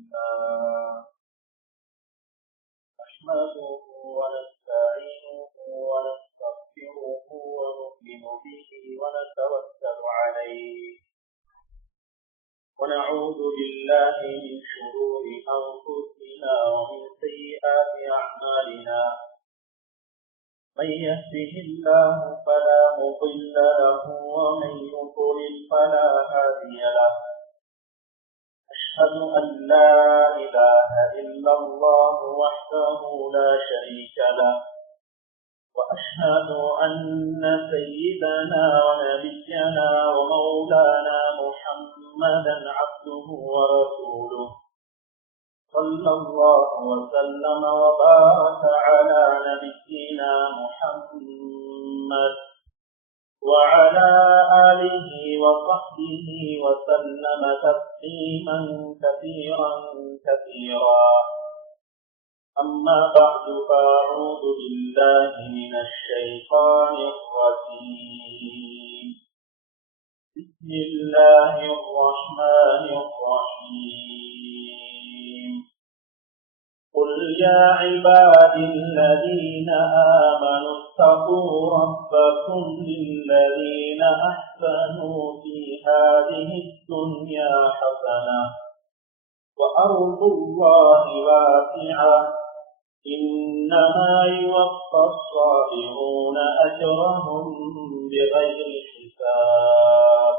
لله نحمده ونستعينه ونستغفره ونؤمن به ونتوكل عليه ونعوذ بالله من شرور أنفسنا ومن سيئات أعمالنا من يهده الله فلا مضل له ومن يضلل فلا هادي له أشهد أن لا إله إلا الله وحده لا شريك له وأشهد أن سيدنا ونبينا ومولانا محمدا عبده ورسوله صلى الله وسلم وبارك على نبينا محمد وعلى آله وصحبه وسلم تسليما كثيرا كثيرا أما بعد فأعوذ بالله من الشيطان الرجيم بسم الله الرحمن الرحيم قل يا عبادي الذين آمنوا اتقوا ربكم للذين أحسنوا في هذه الدنيا حسنة وأرض الله واسعة إنما يوفى الصابرون أجرهم بغير حساب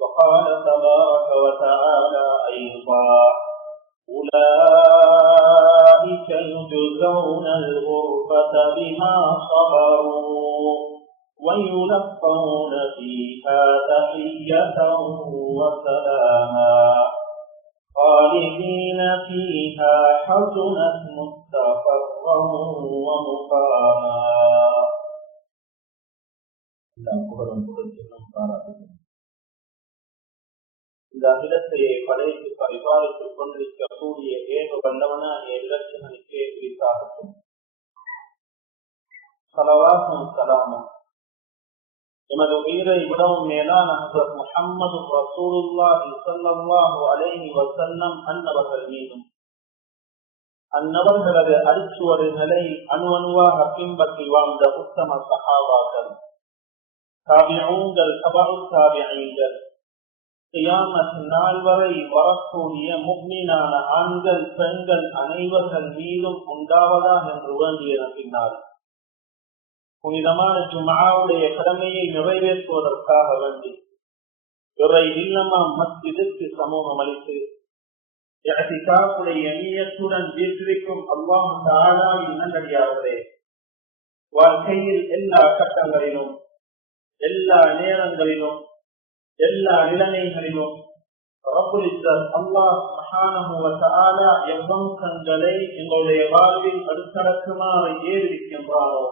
وقال تبارك وتعالى أيضا أولئك يجزون الغرفة بما صبروا ويلقون فيها تحية وسلاما خالدين فيها حسنت مستقرا ومقاما. இந்த அகிலத்தை படைத்து பரிபாலித்துக் கொண்டிருக்கக்கூடிய ஏக வல்லவனான இலட்சணனுக்கே குறித்தாகட்டும். ஸலவாத்தும் ஸலாமும் எமது உயிரை விடவும் மேலான ஹஸரத் முஹம்மது ரசூலுல்லாஹி ஸல்லல்லாஹு அலைஹி வஸல்லம் அன்னவர்கள் மீதும் அன்னவர்களது அடிச்சுவடுகளை அணுவணுவாக பின்பற்றி வாழ்ந்த உத்தம சஹாபாக்கள், தாபிஊன்கள், தபஉ தாபிஈன்கள், கியாமத் நாள் வரை வரக்கூடிய முஃமினான ஆண்கள் பெண்கள் அனைவர்கள் மீதும் உண்டாவதாக என்று வேண்டிய பின்னால் புனிதமான ஜும்ஆவுடைய கடமையை நிறைவேற்றுவதற்காக வேண்டி இறை இல்லமாம் மஸ்ஜிதுக்கு சமூகம் அளித்து இஅ்திகாஃபுடைய நிய்யத்துடன் வீற்றிருக்கும் அல்லாஹ் தஆலாவின் நல்லடியார்களே, வாழ்க்கையில் எல்லா கட்டங்களிலும் எல்லா நேரங்களிலும் எல்லா நிலைமைகளிலும் ரப்புல் இஸ்ஸத் அல்லாஹ் சுப்ஹானஹு வ தஆலா எவ்வம்சங்களை எங்களுடைய வாழ்வில் அடுத்தடக்குமாறு ஏறிருக்கின்றானோ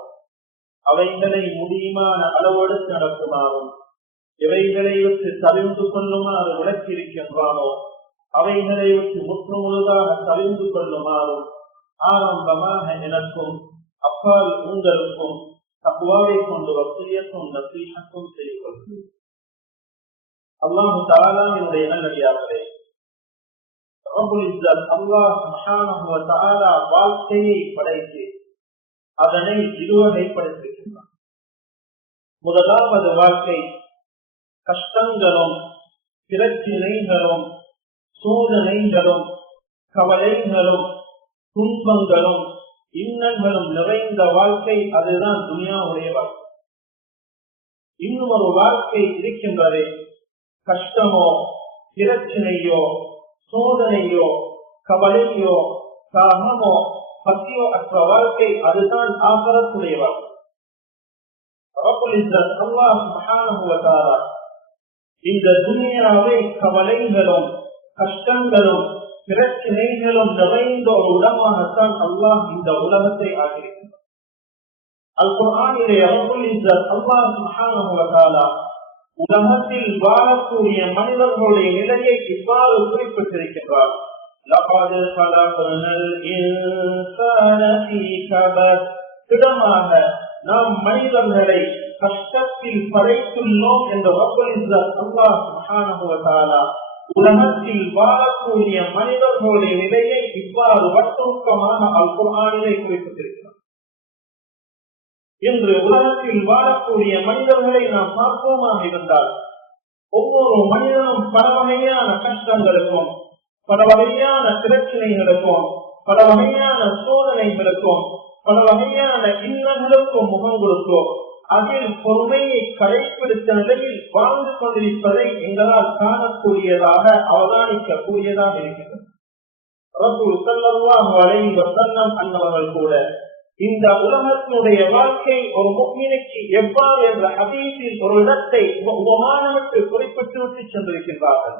அவைகளை முடியுமான அளவோடு நடக்குமாறும், இவைகளை விட்டு தவிர்த்து கொள்ளுமாறு விளக்கியிருக்கின்றானோ அவைகளை விட்டு முற்று முழுதாக தவிர்த்து கொள்ளுமாறும் ஆரம்பமாக எனக்கும் அப்பால் உங்களுக்கும் தக்வாவை கொண்டு வசியத்தும் நசீஹத்தும் செய்து கொள்கிறேன். அல்லாஹ் தஆலாவினுடைய நல்லடியார்களே, ரப்புல் இஸ்ஸத் அல்லாஹ் சுப்ஹானஹு வ தஆலா வாழ்க்கையை படைத்து அதனை இருவகைப்படுத்தியிருக்கிறார். முதலாவது வாழ்க்கை கஷ்டங்களும் பிரச்சினைகளும் சோதனைகளும் கவலைகளும் துன்பங்களும் இன்னல்களும் நிறைந்த வாழ்க்கை, அதுதான் துனியாவுடைய வாழ்க்கை. இன்னும் ஒரு வாழ்க்கை இருக்கின்றது, கஷ்டமோ பிரச்சனையோ சோதனையோ கவலையோ காரணமோ பசியோ அற்ற வாழ்க்கை, அதுதான் ஆகிரத்துடைய வாழ்க்கை. ரப்புல் இஸ்ஸத் அல்லாஹ் சுப்ஹானஹு வ தஆலா இந்த துனியாவை கவலைகளும் கஷ்டங்களும் பிரச்சனைகளும் நிறைந்த ஒரு இடமாகத்தான் அல்லாஹ் இந்த உலகத்தை ஆகியிருக்கிறார். அல் குர்ஆனிலே ரப்புல் இஸ்ஸத் அல்லாஹ் சுப்ஹானஹு வ தஆலா உலகத்தில் வாழக்கூடிய மனிதர்களுடைய நிலையை இவ்வாறு குறிப்பிட்டிருக்கிறார். لقد خلقنا الإنسان في كبد. திடமாக நாம் மனிதர்களை கஷ்டத்தில் படைத்துள்ளோம் என்ற ரப்புல் இஸ்ஸத் அல்லாஹ் சுப்ஹானஹு வ தஆலா உலகத்தில் வாழக்கூடிய மனிதர்களுடைய நிலையை இவ்வாறு வட்டூக்கமாக அல் குர்ஆனிலே குறிப்பிட்டிருக்கிறார். இன்று உலகத்தில் வாழக்கூடிய மனிதர்களை நாம் பார்ப்போமாக இருந்தால் ஒவ்வொரு மனிதனும் பல வகையான கஷ்டங்களுக்கும் பல வகையான பிரச்சனைகளுக்கும் பல வகையான சோதனைகளுக்கும் பல வகையான இன்னங்களுக்கும் முகம் கொடுத்தோம். அதில் பொறுமையை கடைபிடித்த நிலையில் வாழ்ந்து கொண்டிருப்பதை எங்களால் காணக்கூடியதாக அவதானிக்கக்கூடியதாக இருக்கிறது. ரசூல் ஸல்லல்லாஹு அலைஹி வஸல்லம் அன்னவர்கள் கூட இந்த உலகத்தினுடைய வாழ்க்கை ஒரு முஃமினுக்கு எவ்வாறு என்ற ஹதீஸில் ஒரு இடத்தை உபமானமிட்டு குறிப்பிட்டு விட்டு சென்றிருக்கின்றார்கள்.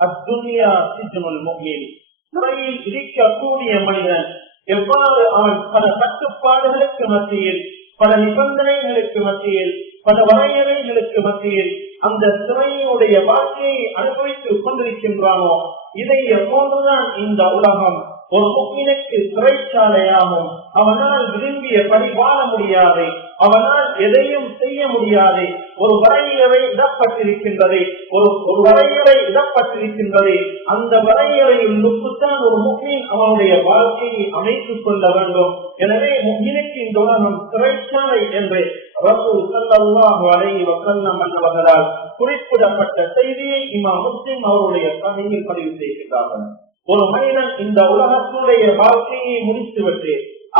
அத்துன்யா சிஜ்னுல் முஃமின், சிறையில் இருக்கக்கூடிய மனிதன் எவ்வாறு அவன் பல கட்டுப்பாடுகளுக்கு மத்தியில் பல நிபந்தனைகளுக்கு மத்தியில் பல வரையறைகளுக்கு மத்தியில் அந்த சிறையினுடைய வாழ்க்கையை அனுபவித்துக் கொண்டிருக்கின்றானோ இதை எப்போதுதான் இந்த உலகம் ஒரு முஃமினுக்கு சிறைச்சாலையாகும். அவனால் விரும்பியபடி வாழ முடியாது, அவனால் எதையும் செய்ய முடியாது. ஒரு வரையறை இடப்பட்டிருக்கின்றது, ஒரு வரையறை இடப்பட்டிருக்கின்றது. அந்த வரையறையில் நுட்பத்தான் ஒரு முஃமின் அவனுடைய வாழ்க்கையை அமைத்துக் கொள்ள வேண்டும். எனவே முஃமினுக்கு இந்த உலகம் சிறைச்சாலை என்று ரசூல் ஸல்லல்லாஹு அலைஹி வஸல்லம் அன்னவர்களால் குறிப்பிடப்பட்ட செய்தியை இமாம் முஸ்லிம் அவருடைய சஹீஹில் பதிவு செய்கிறார்கள். ஒரு மனிதன் இந்த உலகத்துடைய வாழ்க்கையை முடித்துவிட்டு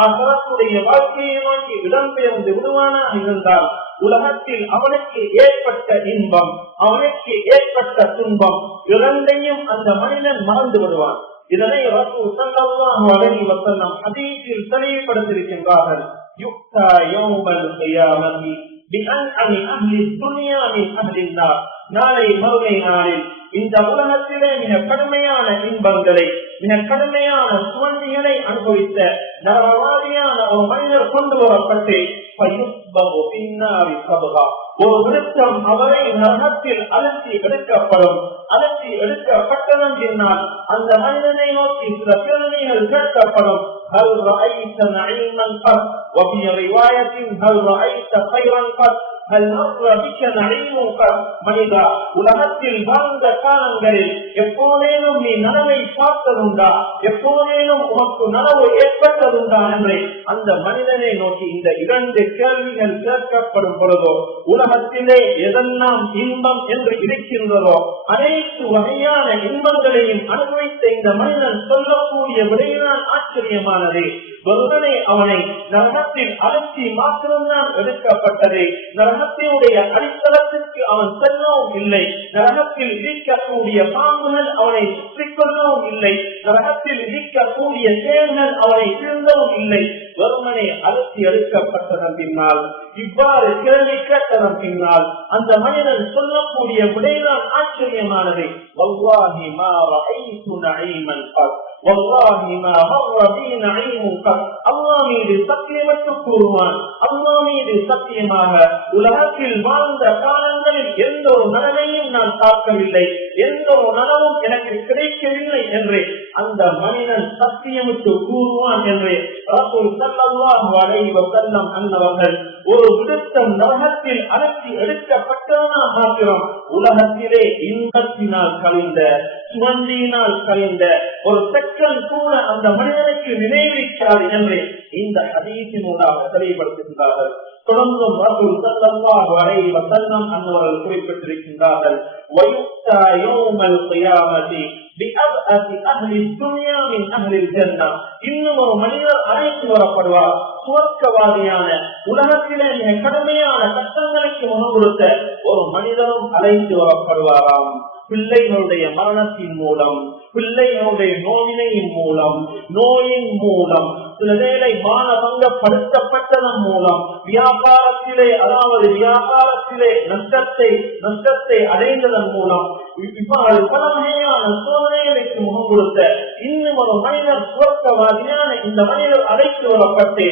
ஆகரத்துடைய வாழ்க்கையை நோக்கி இடம்பெயர்ந்து விடுவானா இருந்தால் உலகத்தில் அவனுக்கு ஏற்பட்ட இன்பம் அவனுக்கு ஏற்பட்ட துன்பம் இரண்டையும் அந்த மனிதன் மறந்து விடுவான். இதனை ரசூல் ஸல்லல்லாஹு அலைஹி வஸல்லம் ஹதீஸில் தெளிவுபடுத்தியிருக்கின்றார்கள். யுக்தா யௌமல் கியாமத்தி பிஅன்அமி அஹ்லி துன்யா மின் அஹ்லின் நார். நாளை மறுமை நாளில் இந்த உலகத்திலே மிக கடுமையான இன்பங்களை மிக கடுமையான சுவண்டிகளை அனுபவித்த நரவாதியான ஒரு மனிதர் கொண்டு வரப்பட்டு ஒரு விருத்தம் அவரை நரகத்தில் அலசி எடுக்கப்படும். அலசி எடுக்கப்பட்டதன் பின்னால் அந்த மனிதனை நோக்கி சில கேள்விகள் கேட்கப்படும். هل رأيت نعيما قط وفي رواية هل رأيت خيرا قط هل مر بك نعيم قط. மனிதா, உலகத்தில் வாழ்ந்த காலங்களில் எப்போதேனும் நீ நனவை பார்த்ததுண்டா, எப்போதேனும் உனக்கு நனவு ஏற்பட்டதுண்டா என்று அந்த மனிதனை நோக்கி இந்த இரண்டு கேள்விகள் கேட்கப்படும் பொழுதோ உலகத்திலே எதெல்லாம் இன்பம் என்று இருக்கின்றதோ அனைத்து வகையான இன்பங்களையும் அனுபவித்த இந்த மனிதன் சொல்லக்கூடிய விடைதான் ஆச்சரியமானது. ஒருவனே அவனை நரகத்தில் அலசி மாத்திரம்தான் எடுக்கப்பட்டது. நரகத்தினுடைய அடித்தளத்திற்கு அவன் செல்லவும் இல்லை. நரகத்தில் இருக்கக்கூடிய பாம்புகள் அவனை சுற்றிக் கொள்ளவும் இல்லை. நரகத்தில் இருக்கக்கூடிய தேர்கள் அவனை திருந்தவும் இல்லை. ஒருவனே அலசி எடுக்கப்பட்டதன் பின்னால் இவ்வாறு கேள்வி கேட்டதன் பின்னால் அந்த மனிதன் சொல்லக்கூடிய விடைதான் ஆச்சரியமானது. வல்லாஹி மா ரஅய்து நஈமன் கத் வல்லாஹி மா மர்ர பி நஈமுன் கத். அல்லாஹ் மீது சத்தியமிட்டு கூறுவான், அல்லாஹ் மீது சத்தியமாக உலகத்தில் வாழ்ந்த காலங்களில் எந்த ஒரு நலனையும் நான் பார்க்கவில்லை, எந்த ஒரு நலவும் எனக்கு கிடைக்கவில்லை என்று அந்த மனிதன் சத்தியமிட்டு கூறுவான் என்று ரசூல் ஸல்லல்லாஹு அலைஹி வஸல்லம் அன்னவர்கள் ஒரு விடுத்தம் நரகத்தில் அலசி எடுக்கப்பட்டதா மாத்திரம் உலகத்திலே இன்பத்தினால் கழிந்த சுவண்டியினால் கழிந்த ஒரு செகண்ட் கூட அந்த மனிதனுக்கு நினைவிருக்காது என்று இந்த ஹதீஸினூடாக தெளிவுபடுத்துகின்றார்கள். தொடர்ந்தும் ரசூல் ஸல்லல்லாஹு அலைஹி வஸல்லம் அன்னவர்கள் குறிப்பிட்டிருக்கின்றார்கள். வயுக்தா யௌமல் கியாமத்தி பிஅப்அதி அஹ்லி துன்யா மின் அஹ்லில் ஜன்னah. இன்னும் ஒரு மனிதர் அழைத்து வரப்படுவார். சுவர்க்கவாதியான உலகத்திலே மிக கடுமையான கஷ்டங்களுக்கு முகம் கொடுத்த ஒரு மனிதரும் அழைத்து வரப்படுவாராம். பிள்ளைகளுடைய மரணத்தின் மூலம், பிள்ளைகளுடைய நோயினையின் மூலம், நோயின் மூலம், சில வேளை மானபங்கப்படுத்தப்பட்டதன் மூலம், வியாபாரத்திலே அதாவது வியாபாரத்திலே நஷ்டத்தை அடைந்ததன் மூலம் இவ்வாறு பல வகையான சோதனைகளுக்கு முகம் கொடுத்த இன்னும் ஒரு மனிதர் சுவர்க்கவாதியான இந்த மனிதர் அழைத்து வரப்பட்டு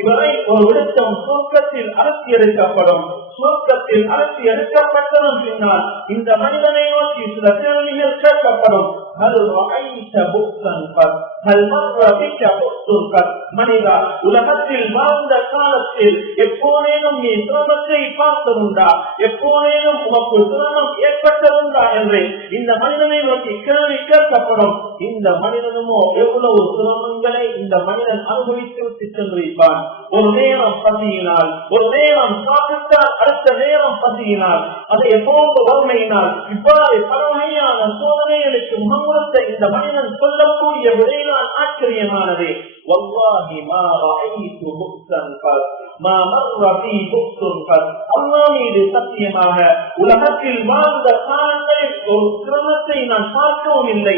இவரை ஒரு விடுத்தம் சுவர்க்கத்தில் அலசி எடுக்கப்படும். சுவர்க்கத்தில் அலசி எடுக்கப்பட்டதன் பின்னால் இந்த மனிதனை நோக்கி சில கேள்விகள் கேட்கப்படும். هل رأيت بؤسا قد هل مر بك بؤس قد மனிதா உலகத்தில் வாழ்ந்த காலத்தில் எப்போதேனும் நீ சிரமத்தை பார்த்ததுண்டா எப்போதேனும் உனக்கு சிரமம் ஏற்பட்டதுண்டா என்று இந்த மனிதனை நோக்கி கேள்வி கேட்கப்படும். இந்த மனிதனுமோ எவ்வளவு சிரமங்களை இந்த மனிதன் அனுபவித்து விட்டு சென்றிருப்பான். ஒரு நேரம் பசியினால், ஒரு நேரம் சாப்பிட்டால் அடுத்த நேரம் பசியினால், அதை எப்போது வறுமையினால், இவ்வாறு பல வகையான சோதனைகளுக்கு முகமுறுத்த இந்த மனிதன் சொல்லக்கூடிய விடைதான் ஆச்சரியமானது. வல்லாஹி மா ரஅய்து புக்ஸன் கத் மா மர்ர பி புக்ஸன் கத். அல்லாஹ் மீது சத்தியமாக உலகத்தில் வாழ்ந்த காலங்களில் ஒரு சிரமத்தை நான் பார்க்கவும் இல்லை,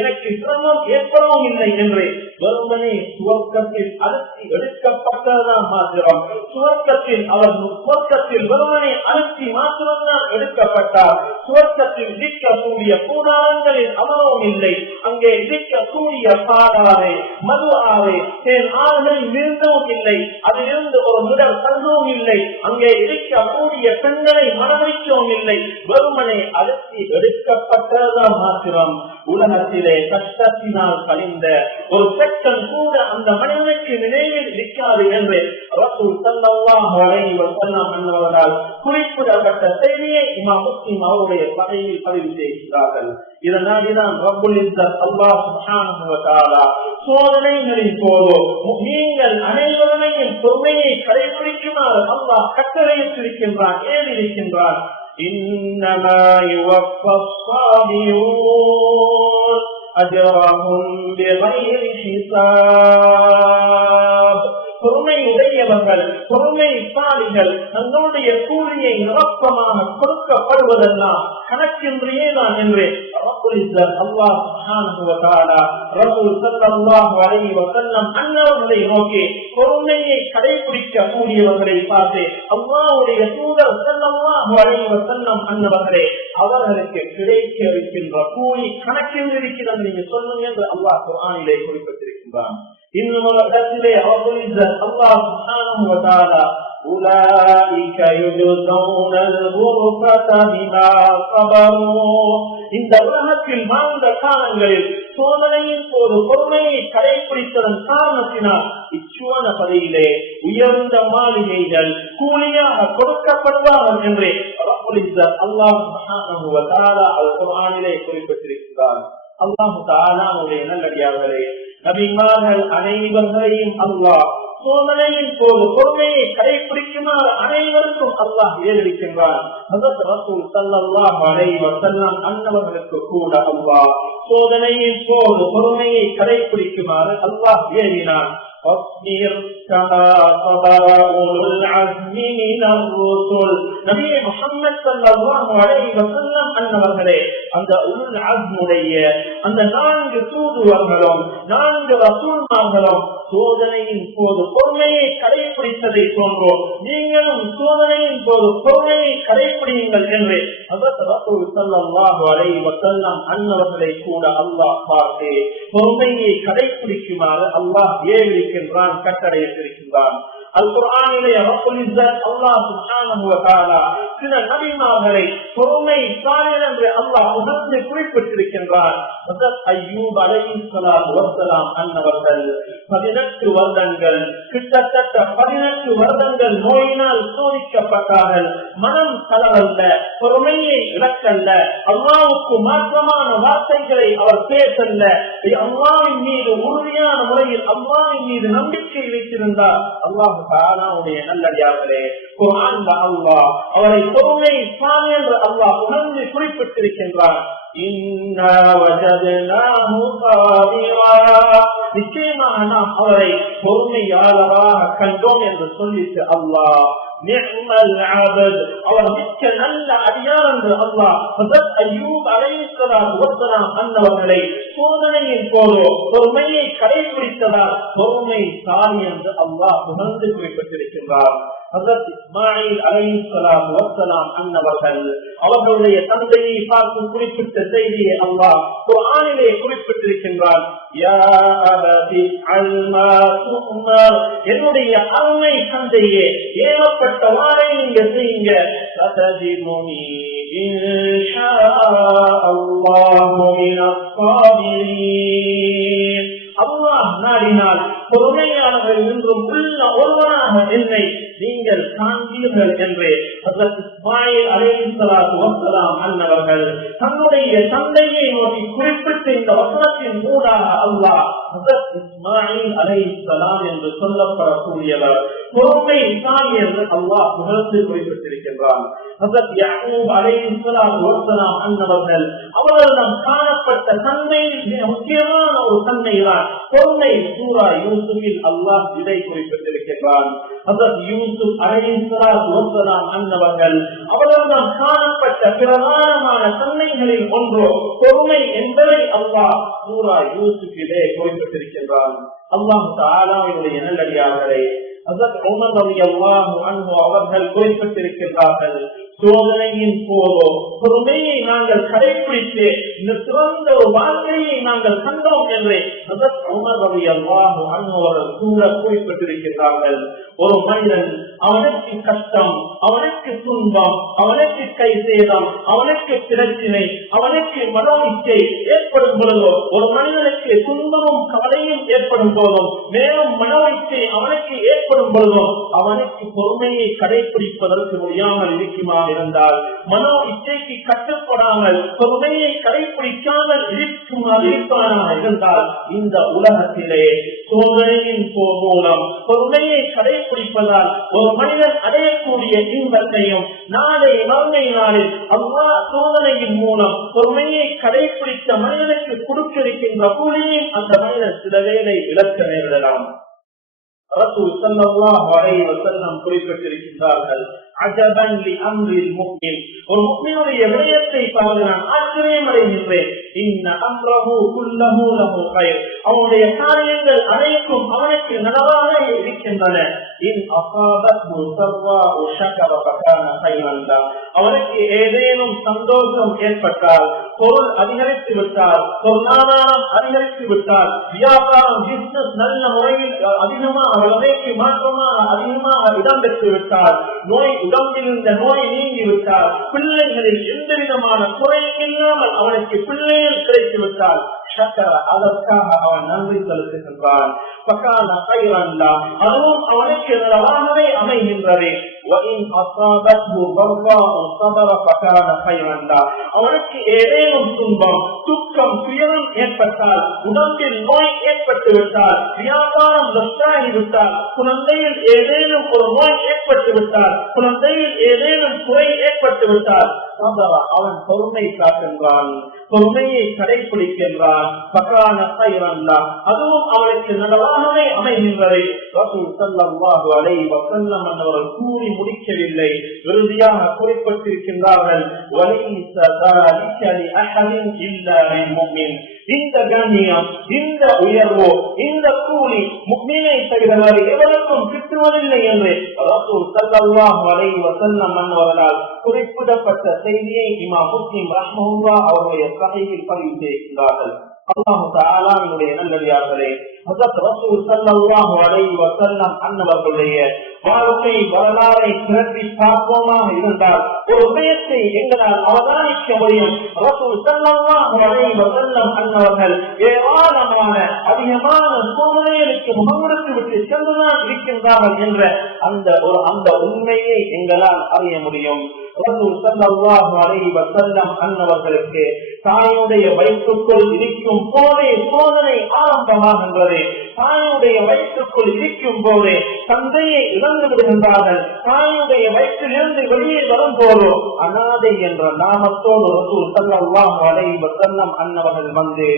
எனக்கு சிரமம் ஏற்படவும் இல்லை என்று வெறுமனே சுவர்க்கத்தில் அழுத்தி எடுக்கப்பட்டதான் மாத்திரம். சுவர்க்கத்தில் அவர் சுவர்க்கத்தில் வெறுமனே அழுத்தி மாத்திரம்தான் எடுக்கப்பட்டார். சுவர்க்கத்தில் இருக்கக்கூடிய கூடாரங்களில் அமரவும் இல்லை, அங்கே இருக்கக்கூடிய பாடாறு மது ஆறு தேன் ஆறுகளில் விருந்தவும் இல்லை, அதிலிருந்து ஒரு முதல் தள்ளவும் இல்லை, அங்கே இருக்கக்கூடிய பெண்களை மனமளிக்கவும் இல்லை, வெறுமனே அழுத்தி எடுக்கப்பட்டதான் மாத்திரம். உலகத்திலே கஷ்டத்தினால் கழிந்த ஒரு செகண்ட் கூட அந்த மனிதனுக்கு நினைவில் இருக்காது என்று ரசூல் ஸல்லல்லாஹு அலைஹி வஸல்லம் அவர்களால் குறிப்பிடப்பட்ட செய்தியை இமாம் முஸ்லிம் அவருடைய படையில் பதிவு செய்கிறார்கள். இதனால்தான் ரப்புல் இஸ்ஸத் அல்லாஹ் சுப்ஹானஹு வ தஆலா சோதனைகளின் போது நீங்கள் அனைவரையும் பொறுமையை கடைபிடிக்குமாறு அல்லாஹ் கட்டளையிட்டிருக்கின்றான், ஏறியிருக்கின்றான். إنما يوفى الصابرون أجرهم بغير حساب. பொறுமை உடையவர்கள், பொறுமைசாலிகள் தங்களுடைய கூலியை நிரப்பமாக கொடுக்கப்படுவதெல்லாம் கணக்கின்றியே தான் என்று அல்லாஹ் சுப்ஹானஹு வ தஆலா ரசூல் ஸல்லல்லாஹு அலைஹி வஸல்லம் அன்னவர்களை நோக்கி பொறுமையை கடைபிடிக்க கூடியவர்களை பார்த்து அல்லாஹ்வுடைய தூதர் ஸல்லல்லாஹு அலைஹி வஸல்லம் அன்னவர்களே அவர்களுக்கு கிடைக்க இருக்கின்ற கூலி கணக்கில் இருக்கிறது நீங்க சொல்லுங்க என்று அல்லாஹ் குர்ஆனிலே குறிப்பிட்டிருக்கிறான். இன்னும் ஒரு இடத்திலே அல்லாஹ் சுப்ஹானஹு வ தஆலா أولئك يجزون الغرفة بما صبروا. இந்த உலகத்தில் வாழ்ந்த காலங்களில் சோதனையின் போது பொறுமையை கடைபிடித்ததன் காரணத்தினால் இச்சுவன பதவியிலே உயர்ந்த மாளிகைகள் கூலியாக கொடுக்கப்படுவார்கள் என்று அல்லாஹ் சுப்ஹானஹு வ தஆலா அல் குர்ஆனிலே குறிப்பிட்டிருக்கிறார். அல்லாஹ் தஆலாவுடைய நல்லடியார்களே, நபிமார்கள் அனைவர்களையும் அல்லாஹ் சோதனையின் போது பொறுமையை கடைபிடிக்குமாறு அனைவருக்கும் அல்லாஹ் ஏறிருக்கின்றார். ஹஜ்ரத் ரசூல் ஸல்லல்லாஹு அலைஹி வஸல்லம் அன்னவர்களுக்கு கூட அல்லாஹ் சோதனையின் போது பொறுமையை கடைபிடிக்குமாறு அல்லாஹ் ஏறினார். فاصبر كما صبر أولو العزم من الرسل. நபி முஹம்மது ஸல்லல்லாஹு அலைஹி வஸல்லம் அன்னவர்களே அந்த உலுல் அஸ்முடைய அந்த 4 தூதுவர்களும் 4 ரசூல்மார்களும் சோதனையின் போது பொறுமையை கடைபிடித்ததை போன்றோம் நீங்களும் சோதனையின் போது பொறுமையை கடைபிடியுங்கள் என்று ஹஜ்ரத் ரசூல் ஸல்லல்லாஹு அலைஹி வஸல்லம் அன்னவர்களை கூட அல்லாஹ் பார்த்து பொறுமையை கடைபிடிக்குமாறு அல்லாஹ் ஏவிருக்கின்றான், கட்டளையிட்டிருக்கின்றான். அல் குர்ஆனிலே ரப்புல் இஸ்ஸத் அல்லாஹ் சுப்ஹானஹு வ தஆலா சில நபிமார்களை பொறுமைசாலிகள் என்று அல்லாஹ் உணர்ந்து குறிப்பிட்டிருக்கின்றார். ஹஜ்ரத் அய்யூப் அலைஹிஸ்ஸலாத்து வஸ்ஸலாம் அன்னவர்கள் 18 வருடங்கள் கிட்டத்தட்ட 18 வருடங்கள் நோயினால் சோதிக்கப்பட்டார்கள். மனம் தளரல்ல, பொறுமையை இழக்கல்ல, அல்லாஹ்வுக்கு மாற்றமான வார்த்தைகளை அவர் பேசல்ல, அல்லாஹ்வின் மீது உறுதியான முறையில் அல்லாஹ்வின் மீது நம்பிக்கை வைத்திருந்தார். அல்லாஹ் தஆலாவுடைய நல்லடியார்களே, குர்ஆன்ல அல்லாஹ் அவரை பொறுமை சாமி என்று அல்லாஹ் உணர்ந்து குறிப்பிட்டிருக்கின்றார். இன்னா வஜத்னாஹு ஸாபிரா, நிச்சயமாக நாம் அவரை பொறுமையாளராக கண்டோம் என்று சொல்லிட்டு அல்லாஹ் நிஅமல் அப்த், அவர் மிக்க நல்ல அடியார் என்று அல்லாஹ் ஹஜ்ரத் அய்யூப் அலைஹிஸ்ஸலாத்து வஸ்ஸலாம் அன்னவர்களை சோதனையின் போது பொறுமையை கடைபிடித்ததால் பொறுமைசாலி என்று அல்லாஹ் உணர்ந்து குறிப்பிட்டிருக்கின்றார். ஹஜ்ரத் இஸ்மாயில் அலைஹிஸ்ஸலாத்து வஸ்ஸலாம் அன்னவர்கள் அவர்களுடைய தந்தையை பார்த்து குறிப்பிட்ட செய்தியை அல்லாஹ் குர்ஆனிலே குறிப்பிட்டிருக்கின்றார். யா அபதி அல் மா துமர், என்னுடைய அருமை தந்தையே ஏவப்பட்டவாறே நீங்க செய்யுங்க. சதஜிதுனி இன்ஷா அல்லாஹு மினஸ் நின்றும் உள்ள ஒருவனாக என்னை நீங்கள் காண்பீர்கள் என்று ஹஜ்ரத் இஸ்மாயில் அலைஹிஸ்ஸலாத்து வஸ்ஸலாம் அன்னவர்கள் தன்னுடைய தந்தையை நோக்கி குறிப்பிட்ட இந்த வசனத்தின் ஊடாக அல்லாஹ் ஹஜ்ரத் இஸ்மாயில் அலைஹிஸ்ஸலாம் என்று சொல்லப்படக்கூடியவர் பொறுமைசாலி என்று அல்லாஹ் புகழ்ந்து குறிப்பிட்டிருக்கின்றான். ஹஜ்ரத் யாக்கூப் அலைஹிஸ்ஸலாத்து வஸ்ஸலாம் அன்னவர்கள் அவர்களிடம் காணப்பட்ட தன்மையில் மிக முக்கியமான ஒரு தன்மைதான் பொறுமை. சூரா யூசுஃபில் அல்லாஹ் இதை குறிப்பிட்டிருக்கின்றான். ஹஜ்ரத் யூசுப் அலைஹிஸ்ஸலாத்து வஸ்ஸலாம் அன்னவர்கள் அவர்களிடம் காணப்பட்ட பிரதானமான தன்மைகளில் ஒன்று பொறுமை என்பதை அல்லாஹ் சூரா யூசுஃபிலே குறிப்பிட்டிருக்கின்றான். அல்லாஹ் தஆலாவுடைய நல்லடியார்களே, ஹஜ்ரத் உமர் ரலியல்லாஹு அன்ஹு அவர்கள் குறிப்பிட்டிருக்கிறார்கள், சோதனையின் போதோ பொறுமையை நாங்கள் கடைபிடித்து இந்த சிறந்த ஒரு வாழ்க்கையை நாங்கள் கண்டோம் என்று ஹஜ்ரத் உமர் ரலியல்லாஹு அன்ஹு அவர்கள் கூட குறிப்பிட்டிருக்கிறார்கள். ஒரு மனிதன் அவனுக்கு கஷ்டம், அவனுக்கு துன்பம், அவனுக்கு கை சேதம், அவனுக்கு பிரச்சினை, அவனுக்கு மனோ இச்சை ஏற்படும் பொழுதோ, ஒரு மனிதனுக்கு துன்பமும் கவலையும் ஏற்படும் போதும், மேலும் மனோ இச்சை அவனுக்கு ஏற்படும் பொழுதும் அவனுக்கு பொறுமையை கடைபிடிப்பதற்கு முடியாமல் இருக்குமா இருந்தால், மனோ இச்சைக்கு கட்டுப்படாமல் பொறுமையை கடைபிடிக்காமல் இருப்பானாக இருந்தால், இந்த உலகத்திலே சோதனையின் மூலம் பொறுமையை கடைபிடிப்பதால் ஒரு மனிதன் அடையக்கூடிய இன்பத்தையும் நாளை மறுமை நாளில் அல்லாஹ் சோதனையின் மூலம் பொறுமையை கடைபிடித்த மனிதனுக்கு கொடுக்க இருக்கின்ற கூலியும் அந்த மனிதன் சில வேளை இழக்க நேரிடலாம். ரசூல் ஸல்லல்லாஹு அலைஹி வஸல்லம் குறிப்பிட்டிருக்கிறார்கள், அஜபன் லி அம்ரில் முஃமின், ஒரு முஃமினுடைய விடயத்தை பார்த்து நான் ஆச்சரியம் அடைகின்றேன். இன்ன அம்ரஹு குல்லஹு லஹு கைர், அவனுடைய காரியங்கள் அனைத்தும் அவனுக்கு நலவாக இருக்கின்றன. இன் அஸாபத்ஹு ஸர்ராஉ ஷக்கர ஃபகான கைரன் லஹு, அவனுக்கு ஏதேனும் சந்தோஷம் ஏற்பட்டால், பொருள் அதிகரித்து விட்டால், பொருளாதாரம் அதிகரித்து விட்டால், வியாபாரம் பிசினஸ் நல்ல முறையில் அதிகமாக வளமைக்கு மாற்றமாக அதிகமாக இடம்பெற்று விட்டால், நோய் உடம்பில் இருந்த நோய் நீங்கிவிட்டால், பிள்ளைகளில் எந்த விதமான குறையும் இல்லாமல் அவனுக்கு பிள்ளைகள் கிடைத்து விட்டால், அதற்காக அவன் நன்றி செலுத்துகின்றான். அதுவும் அவனுக்கு நலவாகவே அமைகின்றது. அவனுக்கு ஏதேனும் துன்பம், துக்கம், துயரம் ஏற்பட்டால், உடம்பில் நோய் ஏற்பட்டு விட்டால், வியாபாரம் நஷ்டாகிவிட்டால், குழந்தையில் ஏதேனும் ஒரு நோய் ஏற்பட்டு விட்டால், குழந்தையில் ஏதேனும் குறை ஏற்பட்டு விட்டால், அவன் பொறுமை காக்கின்றான், பொறுமையை கடைபிடிக்கின்றான். அதுவும் அவனுக்கு நலவாகவே அமைகின்றது. ரசூல் ஸல்லல்லாஹு அலைஹி வஸல்லம் அவர்கள் கூறி முடிக்கவில்லை, இறுதியாக குறிப்பிட்டிருக்கின்றார்கள், வலைஸ ذلك لأحد إلا للمؤمن, இந்த கண்ணியம், இந்த உயர்வு, இந்த கூலி முஃமினை தவிர வேறு எவருக்கும் கிட்டுவதில்லை என்று ரசூல் ஸல்லல்லாஹு அலைஹி வஸல்லம் அவர்களால் குறிப்பிடப்பட்ட செய்தியை இமாம் முஸ்லிம் ரஹ்மத்துல்லாஹி அவருடைய ஸஹீஹில் பதிவு செய்கிறார்கள். அல்லாஹ் தஆலாவுடைய நல்லடியார்களே, ஹஜ்ரத் ரசூல் ஸல்லல்லாஹு அலைஹி வஸல்லம் அன்னவர்களுடைய வாழ்க்கை வரலாறை திரட்டி பார்ப்போமாக இருந்தால் ஒரு விடயத்தை எங்களால் அவதானிக்க முடியும். ரசூல் ஸல்லல்லாஹு அலைஹி வஸல்லம் அன்னவர்கள் ஏராளமான அதிகமான சோதனைகளுக்கு முகமடுத்து விட்டு சென்றுதான் இருக்கின்றார்கள் என்ற அந்த உண்மையை எங்களால் அறிய முடியும். ரசூல் ஸல்லல்லாஹு அலைஹி வஸல்லம் அன்னவர்களுக்கு தாயுடைய வயிற்றுக்குள் இருக்கும் போதே சோதனை ஆரம்பமாகின்றது. தாயுடைய வயிற்றுக்குள் இருக்கும் போதே தந்தையை இழந்து விடுகின்றார்கள். தாயுடைய வயிற்றிலிருந்து வெளியே வரும் போதோ அநாதை என்ற நாமத்தோடு ரசூல் ஸல்லல்லாஹு அலைஹி வஸல்லம் அன்னவர்கள் வந்து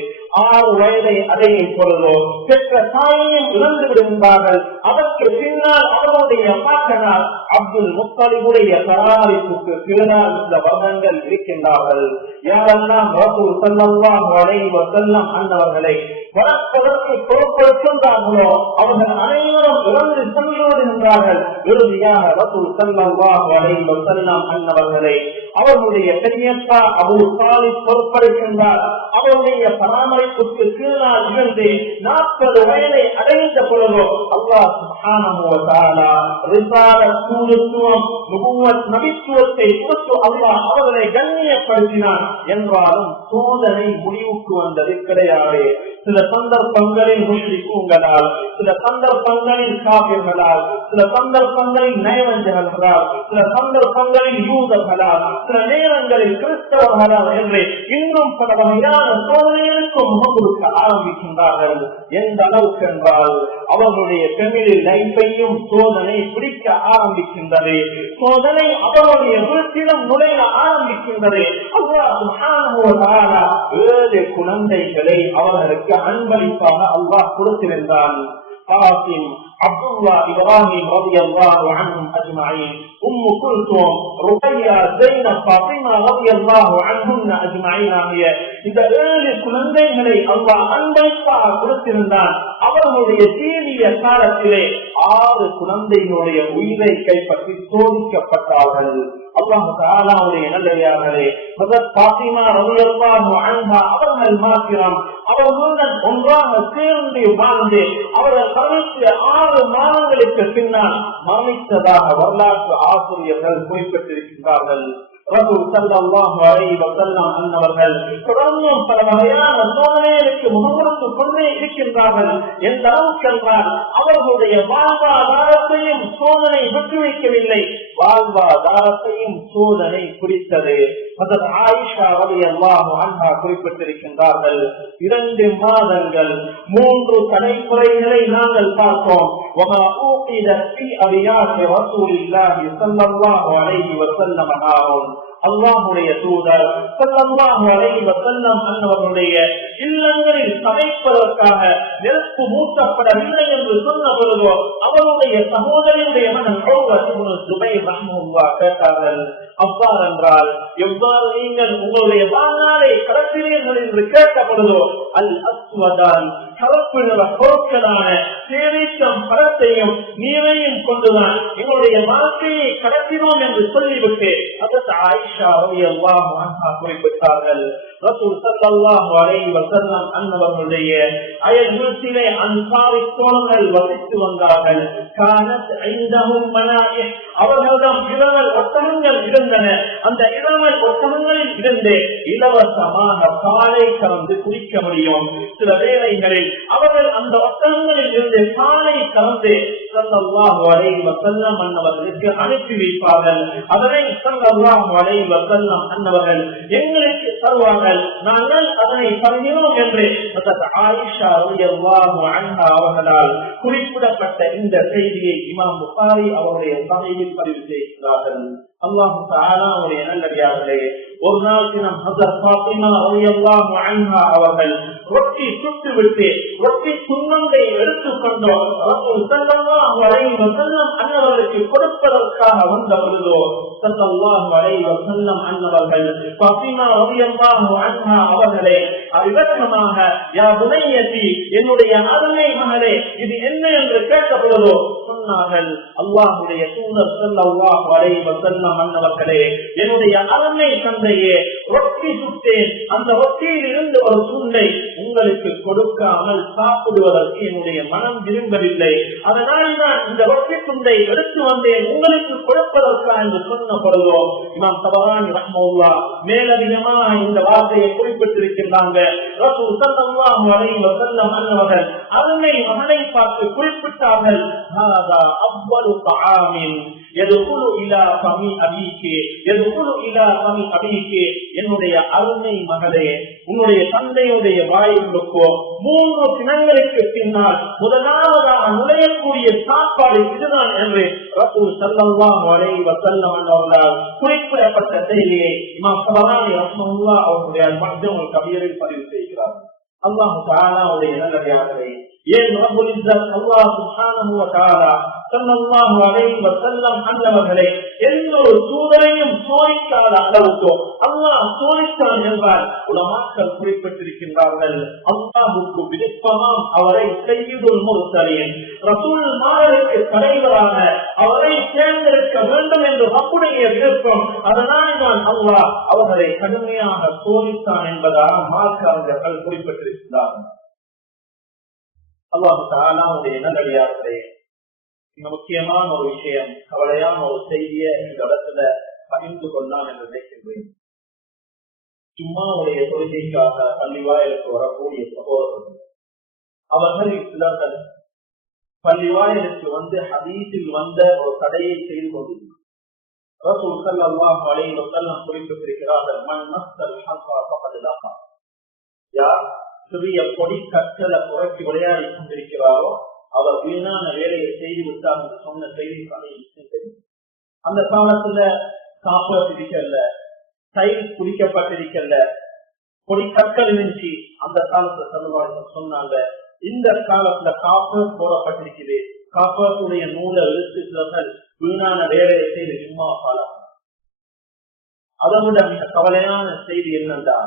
6 வயதை அடையும் பொழுதோ பெற்ற தாயையும் இழந்து விடுகின்றார்கள். அதற்கு பின்னால் அவருடைய பாட்டனார் அப்துல் முத்தலிபுடைய பராமரிப்புக்கு பின்னால் இந்த வருடங்கள் இருக்கின்றார்கள். யாரெல்லாம் ரசூல் ஸல்லல்லாஹு அலைஹி வஸல்லம் அன்னவர்களை வளர்ப்பதற்கு பொறுப்பெடுக்கின்றார்களோ அவர்கள் அனைவரும் இறந்து சென்று விடுகின்றார்கள். இறுதியாக ரசூல் ஸல்லல்லாஹு அலைஹி வஸல்லம் அன்னவர்களை அவர்களுடைய பெரியப்பா அபூ தாலிப் பொறுப்பெடுக்கின்றார். அவருடைய பராமரிப்புக்கு கீழால் இருந்து 40 வயதை அடைந்த பொழுதோ அல்லாஹ் சுப்ஹானஹு வ தஆலா ரிசாலத் தூதுத்துவம் நுபுவத் நபித்துவத்தை கொடுத்து அல்லாஹ் அவர்களை கண்ணியப்படுத்தினார். என்றாலும் சோதனை முடிவுக்கு வந்தது கிடையாது. சில சந்தர்ப்பங்களில் முஷ்ரிக்குங்களால், சில சந்தர்ப்பங்களில் காபிர்களால், சில சந்தர்ப்பங்களில் நயவஞ்சகர்களால், சில சந்தர்ப்பங்களில் யூதர்களால், சில நேரங்களில் கிறிஸ்தவர்களால் என்று இன்னும் பல வகையான சோதனைகளுக்கு முகம் கொடுக்க ஆரம்பிக்கின்றார்கள். எந்த அளவுக்கு என்றால் அவர்களுடைய ஃபேமிலி லைஃபையும் சோதனை பிடிக்க ஆரம்பிக்கின்றது. சோதனை அவர்களுடைய வீட்டிலும் நுழைய ஆரம்பிக்கின்றது. அல்லாஹ் சுப்ஹானஹு வ தஆலா 7 குழந்தைகளை அவர்களுக்கு அன்பளிப்பாக அல்லாஹ் கொடுத்திருந்தான். قاسم عبد الله ابراهيم رضي الله عنهم اجمعين ام كلثوم رقية زينب فاطمة رضي الله عنهن اجمعين ஆகிய இந்த 7 குழந்தைகளை அல்லாஹ் அன்பளிப்பாக கொடுத்திருந்தான். அவர்களுடைய தீவிர காலத்திலே 6 குழந்தைகளுடைய உயிரை கைப்பற்றி சோதிக்கப்பட்டார்கள். அல்லாஹ் தஆலாவுடைய நல்லடியார்களே, ஹஜ்ரத் ஃபாத்திமா ரலியல்லாஹு அன்ஹா அவர்கள் மாத்திரம் அவர்களுடன் ஒன்றாக சேர்ந்து வாழ்ந்து அவர்கள் கழித்து 6 மாதங்களுக்கு பின்னால் மரணித்ததாக வரலாற்று ஆசிரியர்கள் குறிப்பிட்டிருக்கின்றார்கள். ரசூல் ஸல்லல்லாஹு அலைஹி வஸல்லம் அன்னவர்கள் தொடர்ந்தும் பல வகையான சோதனைகளுக்கு முகமொடுத்து கொண்டே இருக்கின்றார்கள். எந்த அளவுக்கு என்றால் அவர்களுடைய வாழ்வாதாரத்தையும் சோதனை விட்டு வைக்கவில்லை, வாழ்வாதாரத்தையும் சோதனை பிடித்தது. ஹஜ்ரத் ஆயிஷா ரலியல்லாஹு அன்ஹா குறிப்பிட்டிருக்கின்றார்கள், 2 மாதங்கள் 3 தலைமுறைகளை நாங்கள் பார்த்தோம். வமா ஊகித ஃபீ அபியாத் ரசூலில்லாஹி ஸல்லல்லாஹு அலைஹி வஸல்லம் ஆகும். அல்லாஹ்வுடைய தூதர் ஸல்லல்லாஹு அலைஹி வஸல்லம் அன்னவருடைய இல்லங்களில் சமைப்பதற்காக நெருப்பு மூட்டப்படவில்லை என்று சொன்ன பொழுதோ அவருடைய சகோதரியுடைய மகன் உர்வத் இப்னு ஸுபைர் ரஹ்மத்துல்லாஹ் கேட்டார்கள், அவ்வாறு என்றால் எவ்வாறு நீங்கள் உங்களுடைய வாழ்நாளை கடத்தினீர்கள் என்று கேட்ட பொழுதோ அல் அஸ்வதான் கருப்பு நிற பொருட்களான சேமிக்கும் பழத்தையும் நீரையும் கொண்டுதான் எங்களுடைய வாழ்க்கையை கடத்தினோம் என்று சொல்லிவிட்டு அதற்கு ஆயிஷா ரலியல்லாஹு அன்ஹா குறிப்பிட்டார்கள். ரசூல் ஸல்லல்லாஹு அலைஹி வஸல்லம் அன்னவர்களுடைய அயல் வீட்டிலே அன்சாரி தோழர்கள் வசித்து வந்தார்கள். கானத் ஐந்தஹும் மனாயிஹ், அவர்களிடம் இரவல் ஒட்டகங்கள் இருந்தன. அந்த இரவல் ஒட்டகங்களில் இருந்து இலவசமாக பாலை கலந்து குடிக்க முடியும். சில வேளைகளில் அவர்கள் அந்த ஒட்டகங்களில் இருந்து பாலை கலந்து ஸல்லல்லாஹு அலைஹி வஸல்லம் அன்னவர்களுக்கு அனுப்பி வைப்பார்கள். அதனை ஸல்லல்லாஹு அலைஹி வஸல்லம் அன்னவர்கள் எங்களுக்கு தருவார்கள், நாங்கள் அதனை பருகினோம் என்று ஆயிஷா ரலியல்லாஹு அன்ஹா அவர்களால் குறிப்பிடப்பட்ட இந்த செய்தியை இமாம் புகாரி அவருடைய சஹீஹில் பதிவு செய்கிறார்கள். அல்லாஹ் தஆலாவுடைய நல்லடியார்களே, ஒரு நாள் தினம் ஹஜ்ரத் ஃபாத்திமா ரலியல்லாஹு அன்ஹா அவர்கள் ரொட்டி சுட்டுவிட்டு ரொட்டி துண்டை எடுத்துக்கொண்டோ ரசூல் ஸல்லல்லாஹு அலைஹி வஸல்லம் அன்னவர்களுக்கு கொடுப்பதற்காக வந்த பொழுதோ ஸல்லல்லாஹு அலைஹி வஸல்லம் அன்னவர்கள் ஃபாத்திமா ரலியல்லாஹு அன்ஹா அவர்களே அறிவற்றமாக யா புனையதி, என்னுடைய அருமை மகளே இது என்ன என்று கேட்ட பொழுதோ சொன்னார்கள், அல்லாஹ்வுடைய தூதர் ஸல்லல்லாஹு அலைஹி வஸல்லம் அன்னவர்களே, என்னுடைய அருமை தந்தையே ரொட்டி சுட்டேன், அந்த ரொட்டியில் இருந்து ஒரு துண்டை உங்களுக்கு கொடுக்காமல் சாப்பிடுவதற்கு என்னுடைய மனம் விரும்பவில்லை, அதனால் நான் இந்த ரொட்டி துண்டை எடுத்து வந்தேன் உங்களுக்கு கொடுப்பதற்கா என்று சொன்ன பொழுதோ இமாம் தபரானி ரஹ்மத்துல்லாஹ் மேலதிகமாக இந்த வார்த்தையை குறிப்பிட்டிருக்கின்றாங்க. ரசூல் ஸல்லல்லாஹு அலைஹி வஸல்லம் அன்னவர்கள் அருமை மகனை பார்த்து குறிப்பிட்டார்கள், ஹாதா அவ்வலு தஆமின் யதுகுலு இலா ஃபமி அபீகி யதுகுலு இலா ஃபமி அபீகி, என்னுடைய அருமை மகளே உன்னுடைய தந்தையுடைய வாயிலுக்கோ 3 தினங்களுக்கு பின்னால் முதலாவதாக நுழையக்கூடிய சாப்பாடு இதுதான் என்று ரசூல் ஸல்லல்லாஹு அலைஹி வஸல்லம் அவர்களால் குறிப்பிடப்பட்ட செய்தியை இமாம் தபரானி ரஹ்மத்துல்லாஹ் அவருடைய மஜ்முல் கபீரில் பதிவு செய்கிறார். அல்லாஹ் தஆலாவுடைய நல்லடியார்களே, ஏன் ரப்புல் இஸ்ஸத் அல்லாஹ் சுப்ஹானஹு வ தஆலா ஸல்லல்லாஹு அலைஹி வஸல்லம் அன்னவர்களே எந்த ஒரு சூழலையும் சோதிக்காத அளவுக்கு அல்லாஹ் சோதித்தான் என்றால் உலமாக்கள் குறிப்பிட்டிருக்கின்றார்கள். அல்லாஹ்வுக்கு விருப்பமாம் அவரை சய்யிதுல் முர்சலீன் ரசூல்மார்களுக்கு தலைவராக அவரை தேர்ந்தெடுக்க வேண்டும் என்று ரப்புடைய விருப்பம். அதனால் தான் அல்லாஹ் அவர்களை கடுமையாக சோதித்தான் என்பதாக மார்க்கறிஞர்கள் குறிப்பிட்டிருக்கிறார்கள். அல்லாஹ் தஆலாவுடைய நல்லடியார்களே, மிக முக்கியமான ஒரு விஷயம், கவலையான ஒரு செய்தியை இந்த இடத்துல பகிர்ந்து கொள்ளலாம் என்று நினைக்கின்றேன். ஜும்மாவுடைய தொழுகைக்காக பள்ளிவாயலுக்கு வரக்கூடிய சகோதரர்கள், அவர்கள் சிலர்கள் பள்ளிவாயலுக்கு வந்து ஹதீஸில் வந்த ஒரு தடையை செய்து கொண்டிருக்கிறார். ரசூல் ஸல்லல்லாஹு அலைஹி வஸல்லம் குறிப்பிட்டிருக்கிறார்கள், மன் மஸ்ஸல் ஹஸா ஃபகத் லஹா, யார் சிறிய பொடி கற்களை புரட்டி விளையாடி கொண்டிருக்கிறாரோ அவர் வீணான வேலையை செய்து விட்டார் என்று சொன்ன செய்தி. அந்த காலத்துல காப்பர் இருக்கல, டைல் குடிக்கப்பட்டிருக்கல, பொடி கற்கள் இருந்துச்சு. அந்த காலத்துல சொல்லுவாங்க சொன்னாங்க, இந்த காலத்துல காப்பர் போடப்பட்டிருக்குது, காப்பருடைய நூலை எழுத்துக்கள் வீணான வேலையை செய்து சும்மா காலம். அதை விட மிக கவலையான செய்தி என்னன்னா,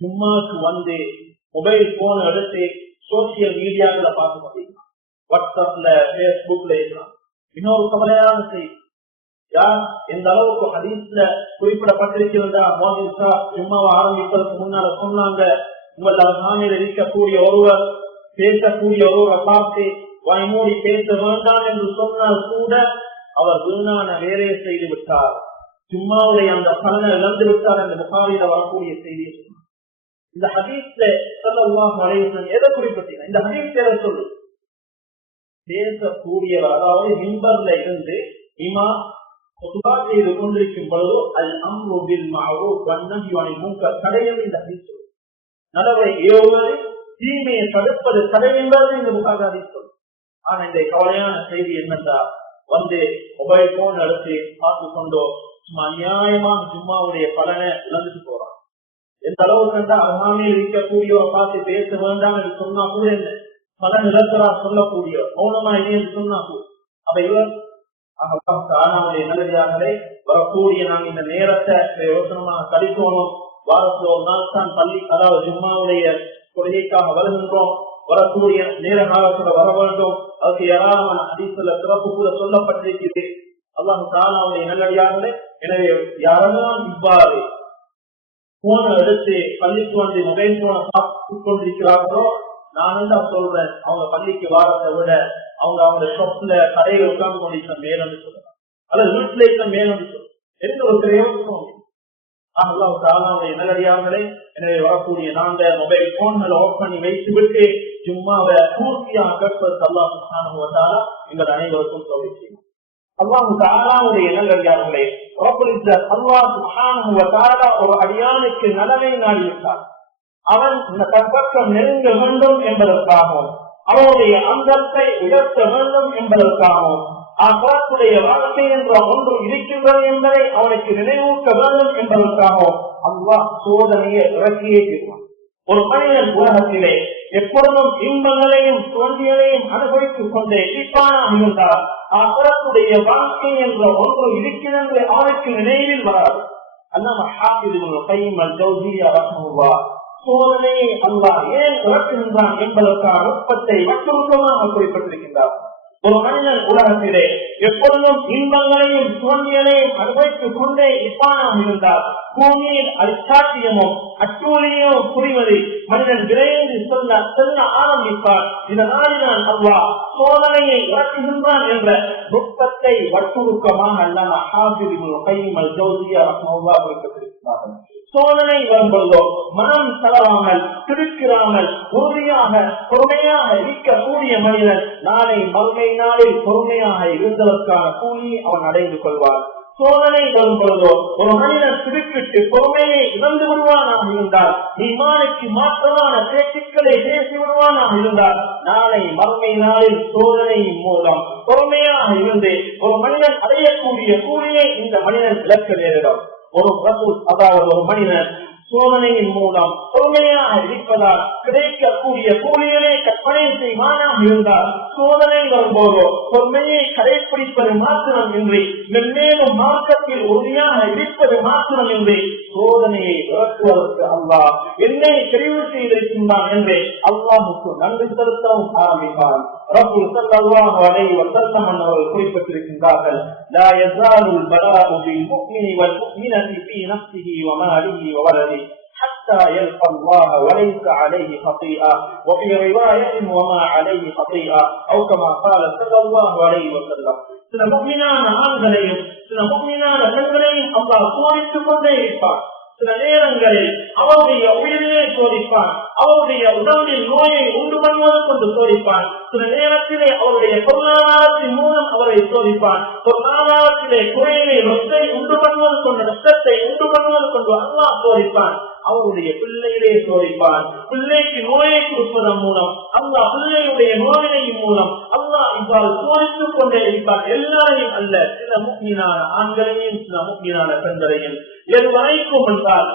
சும்மாக்கு வந்து மொபைல் போன் எடுத்து சோசியல் மீடியாக்களை பார்க்க முடியும், வாட்ஸ்அப்ல பேஸ்புக்ல இருக்கலாம். இன்னொரு கவலையான செய்தி, யார் எந்த அளவுக்கு ஹதீஸ்ல குறிப்பிடப்பட்டிருக்கிறதா, சும்மாவை ஆரம்பிப்பதற்கு முன்னால சொன்னாங்க, உங்கள் சாமியில் இருக்கக்கூடிய ஒருவர் பேசக்கூடிய ஒருவரை பார்த்து வாய்மூடி பேச வேண்டாம் என்று சொன்னால் கூட அவர் வீணான வேலையை செய்து விட்டார், சும்மாவுடைய அந்த பலனை இழந்து விட்டார் என்று புகாரில வரக்கூடிய செய்தியை சொன்னார். இந்த ஹதீஸ்ல ஸல்லல்லாஹு அலைஹி வஸல்லம் எதை குறிப்பிட்டீங்க? இந்த ஹதீஸ் எதை சொல்லு? பேசக்கூடியவர், அதாவது மிம்பர்ல இருந்து இமாம் குத்பா செய்து கொண்டிருக்கும் பொழுது அல் அம்ரு பில் மஅரூஃப் வன் நஹ்யு அனில் முன்கர் தடையம் இந்த ஹதீஸ் சொல்லு. நலவை ஏவுவது, தீமையை தடுப்பது தடை என்பது இந்த புகாரி ஹதீஸ் சொல்லு. ஆனா இந்த கவலையான செய்தி என்னன்னா, வந்து மொபைல் போன் எடுத்து பார்த்து கொண்டோ சும்மா அநியாயமான ஜும்மாவுடைய பலனை இழந்துட்டு போறான். எந்த அளவுக்கு கண்டா அருகாமையில் இருக்கக்கூடியவரை பார்த்து பேச வேண்டாம் என்று சொன்னா கூட என்ன பலன் இழக்கிறா சொல்லக்கூடிய மௌனமா இல்லைன்னு சொன்னா கூட. அப்ப இவர் ஆனாவுடைய நல்லதாகவே வரக்கூடிய நாங்கள் இந்த நேரத்தை யோசனமாக கழிக்கணும். வாரத்துல ஒரு நாள் தான் பள்ளி, அதாவது ஜும்மாவுடைய கொள்கைக்காக வருகின்றோம். வரக்கூடிய நேர காலத்துல வர வேண்டும். அதுக்கு ஏராளமான ஹதீஸ்ல சிறப்பு கூட சொல்லப்பட்டிருக்கிறது. அல்லாஹ் தஆலாவுடைய நல்லடியார்களே, எனவே யாரெல்லாம் இவ்வாறு போனை எடுத்து பள்ளிக்கு வந்து மொபைல் போனை பார்த்து கொண்டிருக்கிறார்களோ, நான் தான் சொல்றேன், அவங்க பள்ளிக்கு வாரத்தை விட அவங்க ஷாப்ல கடையில் உட்கார்ந்து கொண்டிருக்க மேலும் சொல்லலாம், அல்லது வீட்டுல இருக்க மேலும் சொல்லலாம். எந்த ஒரு பிரயோஜனம் அல்லாஹ் தஆலாவுடைய நல்லடியார்களே, எனவே வரக்கூடிய நாங்க மொபைல் போன்களை ஆஃப் பண்ணி வைத்து விட்டு ஜும்மாவை பூர்த்தியாக கேட்பதற்கு அல்லாஹ் சுப்ஹானஹு வ தஆலா எங்கள் அனைவருக்கும் தௌஃபீக் செய்வார். அல்லாஹ் தஆலாவுடைய நல்லடியார்களே, ரப்பல் இஸ்ஸத் அல்லாஹ் சுப்ஹானஹு வ தஆலா ஒரு அடியானுக்கு நலவை நாடிவிட்டார். அவன் இந்த பக்கம் நெருங்க வேண்டும் என்பதற்காகவும் அவனுடைய அந்தத்தை உயர்த்த வேண்டும் என்பதற்காகவும் ஆசாக்குடைய வாழ்க்கை என்ற ஒன்று இருக்கின்றது என்பதை அவனுக்கு நினைவூட்ட வேண்டும் என்பதற்காகவும் அல்லாஹ் சோதனையை இறக்கியே தீர்வான். ஒரு மனிதன் உலகத்திலே எப்பொழுதும் இன்பங்களையும் தோல்விகளையும் அனுபவித்துக் கொண்டே இருப்பானாக இருந்தால் ஆசாக்குடைய வாழ்க்கை என்ற ஒன்று இருக்கிறது அவனுக்கு நினைவில் வராது. அல்லாஹ் ஹாஃபிஸ் இப்னு கையிம் அல்-ஜௌஸிய்யா ரஹ்மஹுல்லாஹ் சோதனையை அல்லாஹ் ஏன் இறக்குகின்றான் என்பதற்கான நுட்பத்தை வட்டுருக்கமாக குறிப்பிட்டிருக்கின்றார். ஒரு மனிதன் உலகத்திலே எப்பொழுதும் இன்பங்களையும் தோல்விகளையும் அனுபவித்துக் கொண்டே இருப்பானாக இருந்தால் பூமியில் அச்சாட்டியமும் அட்டூழியமும் புரிவதை மனிதன் விரைந்து செல்ல ஆரம்பிப்பார். இதனால் நான் அல்லாஹ் சோதனையை இறக்குகின்றான் என்ற நுட்பத்தை வட்டுருக்கமாக அல்லாஹ் ஹாஃபிஸ் இப்னு கையிம் அல்-ஜௌஸிய்யா ரஹ்மஹுல்லாஹ் குறிப்பிட்டிருக்கிறார்கள். சோதனை வரும்போதோ மனம் தளராமல் திருக்கிறாமல் உறுதியாக பொறுமையாக இருக்கக்கூடிய மனிதன் நாளை மறுமை நாளில் பொறுமையாக இருந்ததற்கான கூலியை அவன் அடைந்து கொள்வான். சோதனை வரும் பொழுதோ ஒரு மனிதன் திருப்பிட்டு பொறுமையை இழந்து விடுவானாக இருந்தால், ஈமானுக்கு மாற்றமான பேச்சுக்களை பேசி விடுவானாக இருந்தால், நாளை மறுமை நாளில் சோதனையின் மூலம் பொறுமையாக இருந்து ஒரு மனிதன் அடையக்கூடிய கூலியை இந்த மனிதன் இழக்க நேரிடும். ஒரு ரசூல், அதாவது ஒரு மனிதன் சோதனையின் மூலம் பொறுமையாக இருப்பதால் கிடைக்கக்கூடிய கூலிகளை கற்பனை செய்வானாக இருந்தால் சோதனை வரும்போதோ பொறுமையை கடைபிடிப்பது மாத்திரமின்றி மென்மேலும் மார்க்கத்தில் உறுதியாக இருப்பது மாத்திரமின்றி சோதனையை விளக்குவதற்கு அல்லாஹ் என்னை தெரிவு செய்திருக்கின்றான் என்று அல்லாஹுக்கு நன்றி செலுத்தவும் ஆரம்பிப்பான். ரசூல் ஸல்லல்லாஹு அலைஹி வஸல்லம் அவர்கள் குறிப்பிட்டிருக்கின்றார்கள், லா யஸாலுல் பலாஉ பில் முஃமினி வல் முஃமினத்தி ஃபீ நஃப்ஸிஹி வ மாலிஹி வ வலதிஹி حتى يلقى الله وليس عليه خطيئة وفي رواية وما عليه خطيئة أو كما قال صلى الله عليه وسلم. சில முஃமினான ஆண்களையும் சில முஃமினான பெண்களையும் அல்லாஹ் சோதித்துக் கொண்டே இருப்பார். சில நேரங்களில் அவருடைய உயிரிலே சோதிப்பான், அவருடைய உடலில் நோயை உண்டு பண்ணுவது கொண்டு சோதிப்பான். சில நேரத்திலே அவருடைய பொருளாதாரத்தின் மூலம் அவரை சோதிப்பான். பொருளாதாரத்திலே குறையை நஷ்டத்தை உண்டு பண்ணுவது கொண்டு நஷ்டத்தை உண்டு பண்ணுவது கொண்டு அல்லாஹ் சோதிப்பான். அவருடைய பிள்ளையிலே சோதிப்பான். பிள்ளைக்கு நோயை கொடுப்பதன் மூலம் அல்லாஹ் பிள்ளையுடைய நோயினையின் மூலம் அல்லாஹ் இவ்வாறு சோதித்துக் கொண்டே இருப்பான். எல்லாரையும் அல்ல, சில முஃமினான ஆண்களையும் சில முஃமினான பெண்களையும். எதுவரைக்கும் என்றால்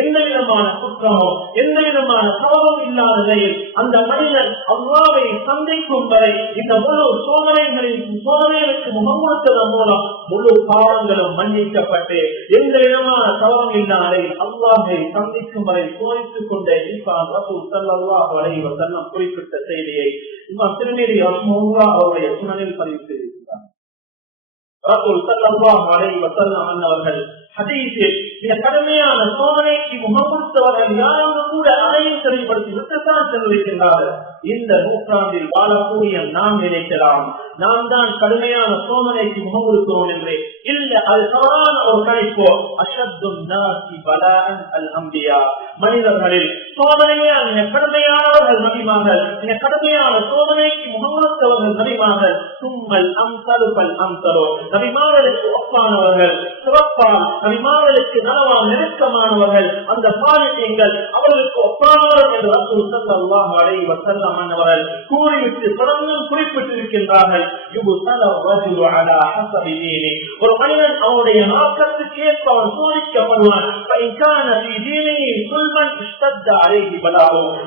எந்த விதமான குற்றமோ எந்த விதமான சோகம் இல்லாத நிலையில் அந்த மனிதன் அல்லாஹ்வை சந்திக்கும் வரை இந்த முழு சோதனைகளுக்கு முகம் கொடுத்ததன் மூலம் முழு பாவங்களும் மன்னிக்கப்பட்டு எந்த விதமான சோகம் இல்லாத அல்லாஹ்வை சந்திக்கும் வரை சோதித்துக் கொண்டே இருப்பான். ரசூல் ஸல்லல்லாஹு அலைஹி வஸல்லம் குறிப்பிட்ட செய்தியை இமாம் திர்மிதி ரஹ்மத்துல்லாஹி அவருடைய சுனனில் பதிவு செய்திருக்கிறார். ரசூல் ஸல்லல்லாஹு அலைஹி வஸல்லம் அவர்கள் ஹதீஸில் மிக கடுமையான சோதனைக்கு முகம் கொடுத்தவர்கள் யாரும் கூட அதையும் தெளிவுபடுத்தி விட்டுத்தான் சென்றிருக்கின்றார்கள். இந்த நூற்றாண்டில் வாழக்கூடிய நாம் நினைக்கலாம், நாம் தான் கடுமையான சோதனைக்கு முகம் கொடுக்கிறோம் என்று. இல்ல, அது தவறான ஒரு கணிப்போ. அஷத்துன் நாசி பலாஅன் அல் அம்பியா, மனிதர்களில் சோதனையால் மிக கடுமையானவர்கள் நபிமார்கள், மிக கடுமையான சோதனைக்கு முகம் கொடுத்தவர்கள் நபிமார்கள். சும்மல் அம்சலுபல் அம்சலோ, நபிமார்களுக்கு ஒப்பானவர்கள் சிறப்பால், நபிமார்களுக்கு நலவால் நெருக்கமானவர்கள், அந்த பாலியங்கள் அவர்களுக்கு ஒப்பானவர்கள் என்று ரசூல் ஸல்லல்லாஹு அலைஹி வஸல்லம் அவர்கள் கூறிவிட்டு தொடர்ந்து குறிப்பிட்டிருக்கின்றார்கள். ஒரு மனிதன் அவனுடைய நோக்கத்துக்கு ஏற்ப அவன் சோதிக்கப்படுவான்.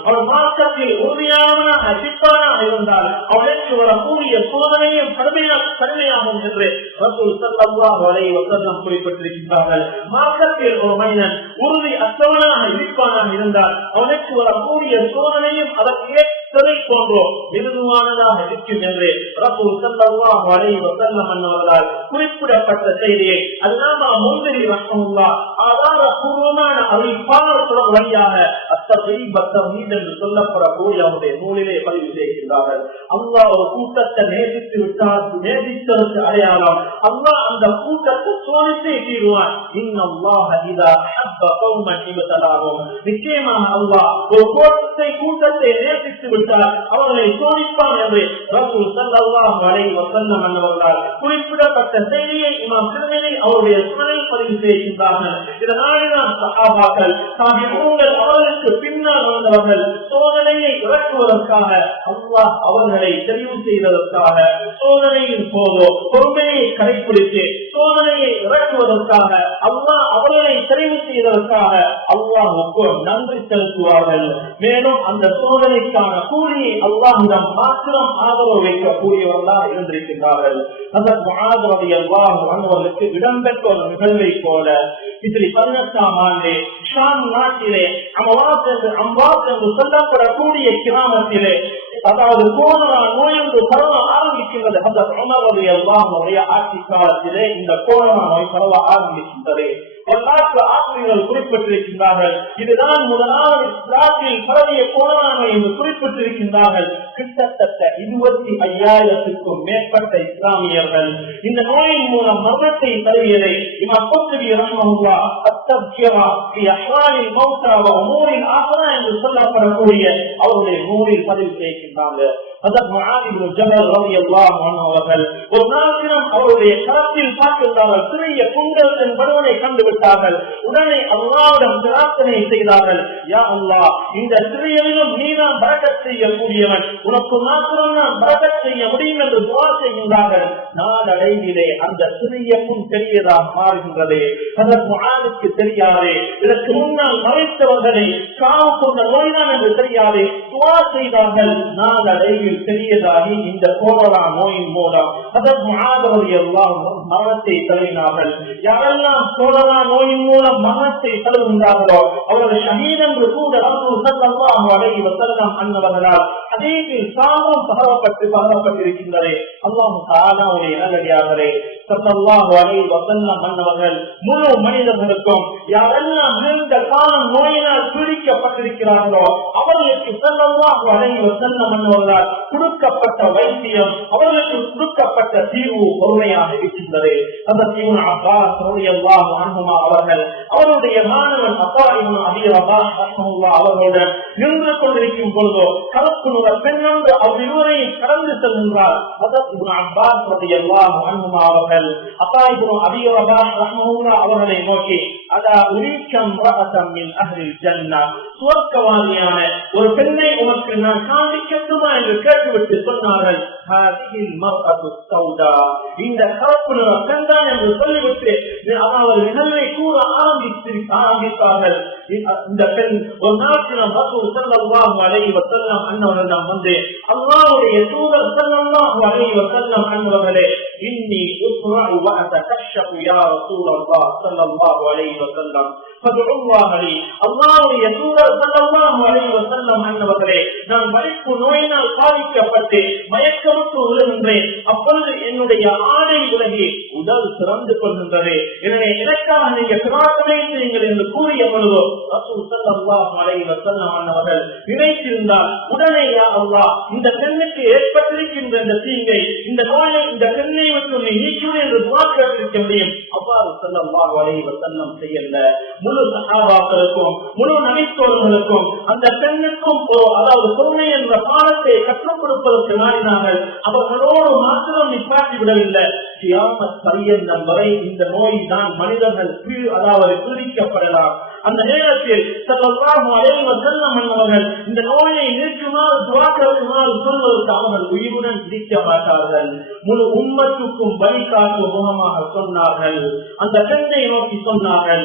அவன் மார்க்கத்தில் உறுதியானவனாக சிப்பானாக இருந்தால் அவனுக்கு வரக்கூடிய சோதனையும் கடுமையாகும் என்று ரசூல் ஸல்லல்லாஹு அலைஹி வஸல்லம் குறிப்பிட்டிருக்கிறார்கள். மார்க்கத்தில் ஒரு மனிதன் உறுதி அற்றவனாக இருப்பானாக இருந்தால் அவனுக்கு வரக்கூடிய சோதனையும் அதற்கு ஏற்றதை போன்றோ மிருதுவானதாக இருக்கும் என்று ரசூல் ஸல்லல்லாஹு அலைஹி வஸல்லம் அவர்களால் குறிப்பிடப்பட்ட செய்தியை அல்லாமா முன்திரி ரஹ்மத்துல்லாஹ் ஆதாரபூர்வமான அறிவிப்பாளர் வழியாக அத்தர்ஹீப் அத்தர்ஹீப் என்று சொல்லப்படக்கூடிய அவருடைய நூலிலே பதிவு செய்கின்றார்கள். அல்லாஹ் ஒரு கூட்டத்தை நேசித்து விட்டால் நேசித்ததற்கு அடையாளம் அல்லாஹ் அந்த கூட்டத்தை சோதித்தே தீருவான். இன்னல்லாஹ இதா ஹப்ப கௌமன் இப்தலாஹும், நிச்சயமாக அல்லாஹ் ஒரு கூட்டத்தை நேசித்து விட்டால் அவர்களை சோதிப்பான் என்று ரசூல் ஸல்லல்லாஹு அலைஹி வஸல்லம் அவர்களால் குறிப்பிடப்பட்ட செய்தியை இமாம் திர்மிதி அவருடைய சுனனில் பதிவு செய்கின்றார்கள். இதனால்தான் சஹாபாக்கள் தாபிஊன்கள் அவர்களுக்கு பின்னால் வந்தவர்கள் சோதனையை இறக்குவதற்காக அல்லாஹ் அவர்களை தெரிவு செய்வதற்காக சோதனையின் போதோ பொறுமையை கடைபிடித்து சோதனையை இறக்குவதற்காக அல்லாஹ் அவர்களை தெரிவு செய்வதற்காக அல்லாஹ்வுக்கு நன்றி செலுத்துவார்கள். மேலும் அந்த சோதனைக்கான கூலியை அல்லாஹ்விடம் மாத்திரம் ஆதரவு வைக்கக்கூடியவர்களாக இருந்திருக்கின்றார்கள். ஹஜ்ரத் முஆத் ரலியல்லாஹு அன்ஹு அவர்களுக்கு இடம்பெற்ற ஒரு நிகழ்வை போல ஹிஜ்ரி 18ஆம் ஆண்டு ஷாம் நாட்டிலே அம்வாத் என்று சொல்லப்படக்கூடிய கிராமத்திலே, அதாவது கோரோனா நோய் என்று பரவ ஆரம்பிக்கின்றது. ஹஜ்ரத் உமர் ரலியல்லாஹு அன்ஹுடைய ஆட்சி காலத்திலே இந்த கோரோனா நோய் பரவ ஆரம்பிக்கின்றது. வரலாற்று ஆசிரியர்கள் குறிப்பிட்டிருக்கின்றார்கள், இதுதான் முதலாவது இஸ்லாத்தில் பரவிய கோரோனா நோய் என்று குறிப்பிட்டிருக்கின்றார்கள். கிட்டத்தட்ட 25,000க்கும் மேற்பட்ட இஸ்லாமியர்கள் இந்த நோயின் மூலம் மரணத்தை தழுவியதை இமாம் குர்துபி ரஹ்மத்துல்லாஹ் அத்தப்கிரா ஃபீ அஹ்வாலில் மௌத்தா வ உமூரில் ஆஹிரா என்று சொல்லப்படக்கூடிய அவருடைய நூலில் பதிவு செய்கின்றார்கள். ஒரு நாள் தினம் அவருடைய களத்தில் பார்க்கின்றார்கள், சிறிய குண்டல் தன் படுவனை கண்டுவிட்டார்கள். உடனே அல்லாஹ்விடம் பிரார்த்தனை செய்தார்கள், யா அல்லாஹ், இந்த சிறியவிலும் நீதான் பரக்கத் செய்யக்கூடியவன், உனக்கு மாத்திரம் நான் பரக்கத் செய்ய முடியும் என்று துஆ செய்கின்றார்கள். நாளடைவிலே அந்த சிறிய புண் பெரியதாக மாறுகின்றது. ஹஜ்ரத் முஆதுக்கு தெரியாதே, இதற்கு முன்னால் மறைத்தவர்களை காவு கொண்ட நோய்தான் என்று தெரியாதே துஆ செய்தார்கள். நாளடைவில் பெரியதாகி இந்த கோரோனா நோயின் மூலம் ஹஜ்ரத் முஆது ரலியல்லாஹு அன்ஹு மரணத்தை தழுவினார்கள். யாரெல்லாம் கோரோனா நோயின் மூலம் மரணத்தை தழுவுகின்றார்களோ அவர்கள் ஷஹீத் என்று கூட ரசூல் ஸல்லல்லாஹு அலைஹி வஸல்லம் அன்னவர்களால் ஹதீஸில் சாமம் பகரப்பட்டிருக்கின்றது. அல்லாஹ் தஆலாவுடைய நல்லடியார்களே, ஸல்லல்லாஹு அலைஹி வஸல்லம் அன்னவர்கள் முழு மனிதர்களுக்கும் யாரெல்லாம் நீண்ட காலம் நோயினால் பீடிக்கப்பட்டிருக்கிறார்களோ அவர்களுக்கு ஸல்லல்லாஹு அலைஹி வஸல்லம் அன்னவர்களால் கொடுக்கப்பட்ட வைத்தியம், அவர்களுக்கு கொடுக்கப்பட்ட தீர்வு பொறுமையாக இருக்கின்றது. ஹஜ்ரத் இப்னு அப்பாஸ் ரலியல்லாஹு அன்ஹுமா அவர்கள் அவருடைய மாணவன் அத்தா இப்னு அபீ ரபாஹ் ரஹ்மத்துல்லாஹி அவர்களுடன் நின்று கொண்டிருக்கும் பொழுது கலப்பு நுர பெண்ணொன்று அவ்விருவரையும் கடந்து செல்கின்றார். ஹஜ்ரத் இப்னு அப்பாஸ் ரலியல்லாஹு அன்ஹுமா அவர்கள் அத்தா இப்னு அபீ ரபாஹ் ரஹ்மத்துல்லாஹி அவர்களை நோக்கி, அதா உரீக்கம் ரஅதம் மின் அஹ்லில் ஜன்னah, சுவர்க்கவாதியான ஒரு பெண்ணை உனக்கு நான் காண்பிக்கட்டுமா என்று கேட்டுவிட்டு சொன்னார்கள். ஹாதிஹில் மர்அத்து ஸௌதா, இந்த கலப்பு நிற பெண்தான் என்று சொல்லிவிட்டு அதாவது நிகழ்வை கூற ஆரம்பித்தார்கள். இந்த பெண் ஒரு நாட்டினம் ரசூல் ஸல்லல்லாஹு அலைஹி வஸல்லம் அன்னவரிடம் வந்து, அல்லாஹ்வுடைய தூதர் ஸல்லல்லாஹு அலைஹி வஸல்லம் அன்னவர்களே, இன்னி உஸ்ரஉ வ அத்தகஷஃபு யா ரசூலல்லாஹ் ஸல்லல்லாஹு அலைஹி வஸல்லம் ஃபதுல்லாஹ் லி, அல்லாஹ்வுடைய தூதர் ஸல்லல்லாஹு அலைஹி வஸல்லம் அன்னவர்களே, நான் வலிப்பு நோயினால் பாதிக்கப்பட்டு மயக்கமுற்று விழுகின்றேன். அப்பொழுது என்னுடைய ஆடை விலகி உடல் சிறந்து கொள்கின்றது. எனவே எனக்காக நீங்க பிரார்த்தனை செய்யுங்கள் என்று கூறிய பொழுது ரசூல் ஸல்லல்லாஹு அலைஹி வஸல்லம் அன்னவர்கள் நினைத்திருந்தால் உடனே, யா அல்லாஹ், இந்த பெண்ணுக்கு ஏற்பட்டிருக்கின்ற இந்த தீங்கை, இந்த நோயை இந்த பெண்ணை விட்டு நீ நீக்குவது என்று துஆ கேட்டிருக்க முடியும். அவ்வாறு ஸல்லல்லாஹு அலைஹி வஸல்லம் செய்யல. முழு சஹாபாக்களுக்கும் முழு நபித்தோர்களுக்கும் அந்த பெண்ணுக்கும் அதாவது பொறுமை என்ற பாடத்தை கற்றுக் கொடுப்பதற்கு நாடினார்கள். அவர்களோடு மாத்திரம் நிப்பாட்டி விடவில்லை. கியாமத் பரியந்தம் வரை இந்த நோய் தான் மனிதர்கள் அதாவது பீடிக்கப்படலாம். அந்த நேரத்தில் ஸல்லல்லாஹு அலைஹி வஸல்லம் அவர்கள் இந்த நோயை நீக்குமாறு துஆ கேட்குமாறு சொல்வதற்கு அவர்கள் உயிருடன் இருக்க மாட்டார்கள். முழு உம்மத்துக்கும் வழிகாட்டு முகமாக சொன்னார்கள். அந்த பெண்ணை நோக்கி சொன்னார்கள்,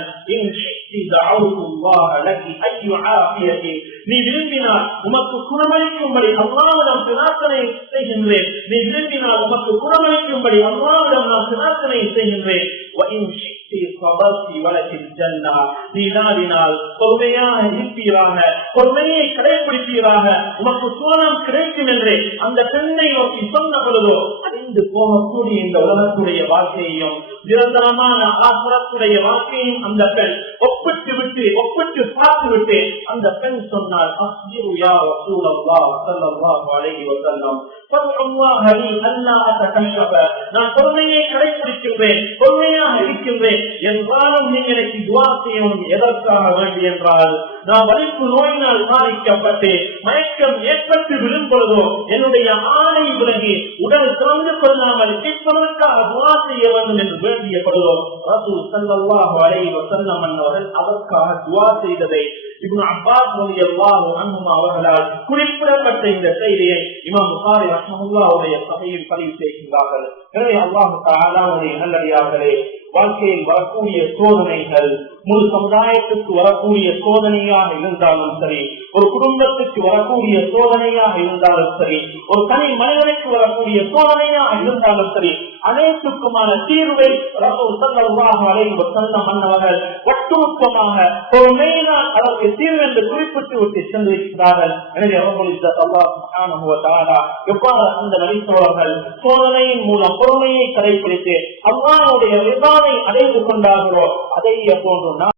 நீ விரும்பினால் உமக்கு குணமளிக்கும்படி அல்லாஹ்விடம் பிரார்த்தனை செய்கின்றேன். நீ விரும்பினால் உமக்கு குணமளிக்கும்படி அல்லாஹ்விடம் நான் பிரார்த்தனை செய்கின்றேன். நீ நாடினால் பொறுமையாக இருப்பீராக, பொறுமையை கடைபிடிப்பீராக, உமக்கு சுவனம் கிடைக்கும் என்று அந்த பெண்ணை நோக்கி சொன்ன பொழுதோ அறிந்து போகக்கூடிய இந்த உலகத்துடைய வாழ்க்கையையும் நிரந்தரமான ஆசிரத்துடைய வாழ்க்கையும் அந்த பெண் ஒப்பிட்டு பார்த்து விட்டு அந்த பெண் சொன்னார், அஸ்ஜிரு யா ரசூலல்லாஹ் ஸல்லல்லாஹு அலைஹி வஸல்லம், ஃபதுல்லாஹ் லி அல்லா அத்தகஷஃப, நான் பொறுமையை கடைபிடிக்கின்றேன், பொறுமையாக இருக்கின்றேன் என்றாலும் நீங்க எனக்கு துஆ செய்யணும். எதற்காக வேண்டி என்றால், நான் வலிப்பு நோயினால் பாதிக்கப்பட்டு மயக்கம் ஏற்பட்டு விழும் பொழுதோ என்னுடைய ஆடை விலகி உடல் திறந்து கொள்ளாமல் இருப்பதற்காக துஆ செய்ய வேண்டும் என்று வேண்டிய பொழுதோ ரசூல் ஸல்லல்லாஹு அலைஹி வஸல்லம் அவர்கள் அதற்காக துஆ செய்ததை இப்னு அப்பாஸ் ரலியல்லாஹு அன்ஹுமா அவர்களால் குறிப்பிடப்பட்ட இந்த செய்தியை இமாம் புகாரி ரஹ்மத்துல்லாஹி சஹீஹில் பதிவு செய்கிறார்கள். எனவே அல்லாஹ் தஆலாவுடைய நல்லடியார்களே, வாழ்க்கையில் வரக்கூடிய சோதனைகள் முழு சமுதாயத்துக்கு வரக்கூடிய சோதனையாக இருந்தாலும் சரி, ஒரு குடும்பத்துக்கு வரக்கூடிய சோதனையாக இருந்தாலும் சரி, ஒரு தனி மனிதனுக்கு வரக்கூடிய சோதனையாக இருந்தாலும் சரி, அனைத்துக்குமான தீர்வை ரசூல் ஸல்லல்லாஹு அலைஹி வஸல்லம் அன்னவர்கள் ஒட்டுமொத்தமாக பொறுமையினால் அதற்கு தீர்வு என்று குறிப்பிட்டு விட்டு சென்றிருக்கிறார்கள். எனவே அவர்களுக்கு அல்லாஹ் சுப்ஹானஹு வ தஆலா எவ்வாறு அந்த நபித்தோழர்கள் சோதனையின் மூலம் பொறுமையை கடைபிடித்து அல்லாஹ்வுடைய ரிதாவை அடைந்து கொண்டார்களோ அதே போன்று